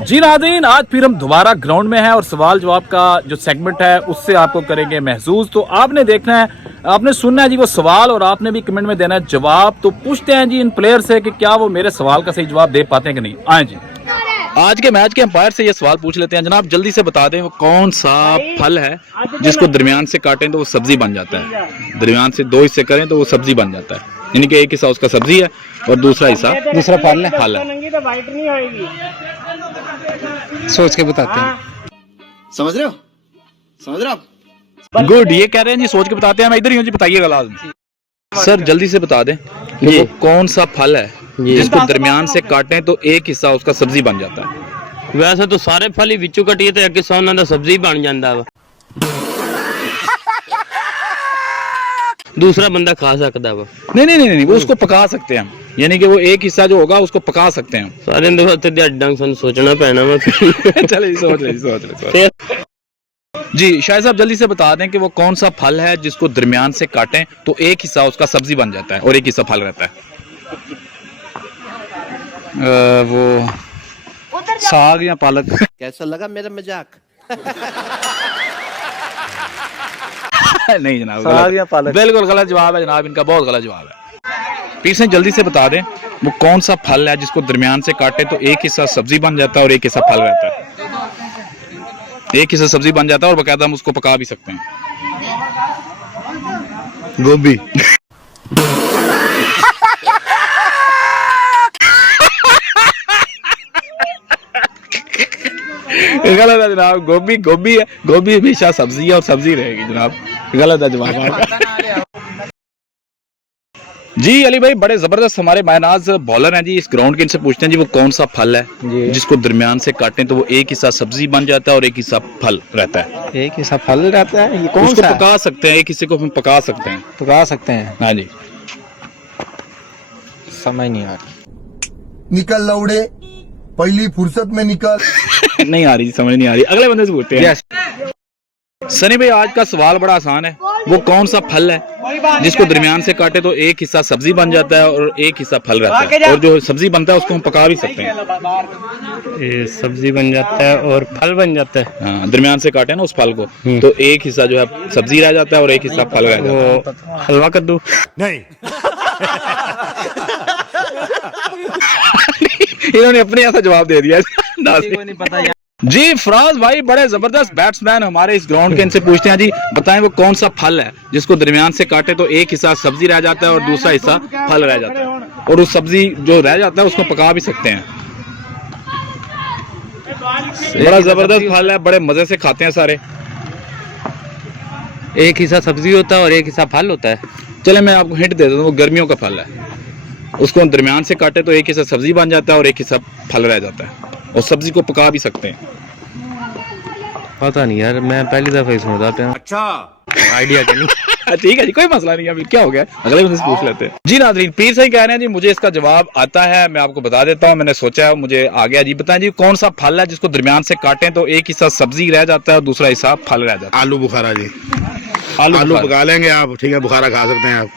जी नाज़रीन, आज फिर हम दोबारा ग्राउंड में हैं और सवाल जवाब का जो सेगमेंट है उससे आपको करेंगे महसूस। तो आपने देखना है, आपने सुनना है जी वो सवाल और आपने भी कमेंट में देना है जवाब। तो पूछते हैं जी इन प्लेयर से कि क्या वो मेरे सवाल का सही जवाब दे पाते हैं कि नहीं। आए जी, आज के मैच के अंपायर से ये सवाल पूछ लेते हैं। जनाब जल्दी से बता दें वो कौन सा फल है जिसको दरमियान से काटें तो वो सब्जी बन जाता है, दरमियान से दो हिस्से करें तो वो सब्जी बन जाता है। यानी कि एक हिस्सा उसका सब्जी है और दूसरा हिस्सा दूसरा फल है। फल है। सोच के बताते हैं। समझ रहे हो आप? गुड, ये कह रहे हैं जी सोच के बताते हैं। मैं इधर ही हूँ जी, बताइएगा लाजमी। सर जल्दी से बता दें कि वो कौन सा फल है जिसको दरमियान से काटें तो एक हिस्सा उसका सब्जी बन जाता है। वैसे तो सारे फल ही विचों कटिए तो एक हिस्सा उन्हां दा सब्जी बन जांदा वा, दूसरा बंदा खा सकता वा। नहीं, वो उसको पका सकते हैं हम। यानी कि वो एक हिस्सा जो होगा उसको पका सकते हैं हम। सारे दे ढंग सन सोचना पैना वा। चलिए सोच ले। जी शायद साहब जल्दी से बता दें कि वो कौन सा फल है जिसको दरमियान से काटें तो एक हिस्सा उसका सब्जी बन जाता है और एक हिस्सा फल रहता है। वो साग या पालक। कैसा लगा मेरा मजाक? नहीं जनाब, साग या पालक। बिल्कुल गलत जवाब है जनाब, इनका बहुत गलत जवाब है। फिर से जल्दी से बता दें वो कौन सा फल है जिसको दरमियान से काटे तो एक हिस्सा सब्जी बन जाता है और एक हिस्सा फल रहता है। एक हिस्सा सब्जी बन जाता है और बकायदा हम उसको पका भी सकते हैं। गोभी। गलत है जनाब, गोभी है। गोभी हमेशा सब्जी है और सब्जी रहेगी जनाब। गलत है जवाब आपका। जी अली भाई बड़े जबरदस्त हमारे मायनाज बॉलर हैं जी इस ग्राउंड के। इनसे पूछते हैं जी वो कौन सा फल है जिसको दरमियान से काटें तो वो एक हिस्सा सब्जी बन जाता है और एक हिस्सा फल रहता है। एक हिस्सा फल रहता है, ये कौन उसको सा? पका सकते हैं, एक हिस्से को हम पका सकते हैं। पका सकते हैं। हाँ जी, समझ नहीं आ रही। निकल लौड़े, पहली फुर्सत में निकल। नहीं आ रही, समझ नहीं आ रही। अगले बंदे से पूछते हैं। सनी भाई आज का सवाल बड़ा आसान है। वो कौन सा फल है जिसको दरमियान से काटे तो एक हिस्सा सब्जी बन जाता है और एक हिस्सा फल रहता है, और जो सब्जी बनता है उसको हम पका भी सकते हैं। ये सब्जी बन जाता है और फल बन जाता है। हाँ, दरमियान से काटे ना उस फल को तो एक हिस्सा जो है सब्जी रह जाता है और एक हिस्सा फल रह जाता है। वो हलवा कद्दू। नहीं। इन्होंने अपने ऐसा जवाब दे दिया। नहीं पता जी फराज भाई बड़े जबरदस्त बैट्समैन हमारे इस ग्राउंड के। इनसे पूछते हैं जी बताएं वो कौन सा फल है जिसको दरमियान से काटे तो एक हिस्सा सब्जी रह जाता है और दूसरा हिस्सा फल रह जाता है, और उस सब्जी जो रह जाता है उसको पका भी सकते हैं। बड़ा जबरदस्त फल है, बड़े मजे से खाते हैं सारे। एक हिस्सा सब्जी होता है और एक हिस्सा फल होता है। चले मैं आपको हिंट दे देता हूँ, वो गर्मियों का फल है। उसको हम दरमियान से काटे तो एक हिस्सा सब्जी बन जाता है और एक हिस्सा फल रह जाता है, और सब्जी को पका भी सकते हैं। पता नहीं यार, मैं पहली दफा ही सुन रहा था। अच्छा आइडिया क्या नहीं। ठीक है जी, कोई मसला नहीं है। अभी क्या हो गया, अगले बंदे से पूछ लेते हैं। जी नाज़रीन पीर सही कह रहे हैं जी, मुझे इसका जवाब आता है, मैं आपको बता देता हूँ। मैंने सोचा है, मुझे आ गया जी। बताएं जी कौन सा फल है जिसको दरमियान से काटें तो एक हिस्सा सब्जी रह जाता है और दूसरा हिस्सा फल रह जाता है। आलू बुखारा जी। आलू आलू पका लेंगे आप, ठीक है, बुखारा खा सकते हैं आप।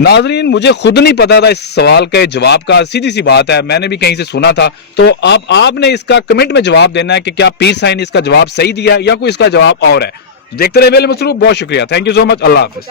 नाजरीन मुझे खुद नहीं पता था इस सवाल के जवाब का, सीधी सी बात है, मैंने भी कहीं से सुना था। तो आपने इसका कमेंट में जवाब देना है कि क्या पीर साईं ने इसका जवाब सही दिया या कोई इसका जवाब और है। देखते रहे वेल मसरूफ, बहुत शुक्रिया, thank you so much, Allah Hafiz.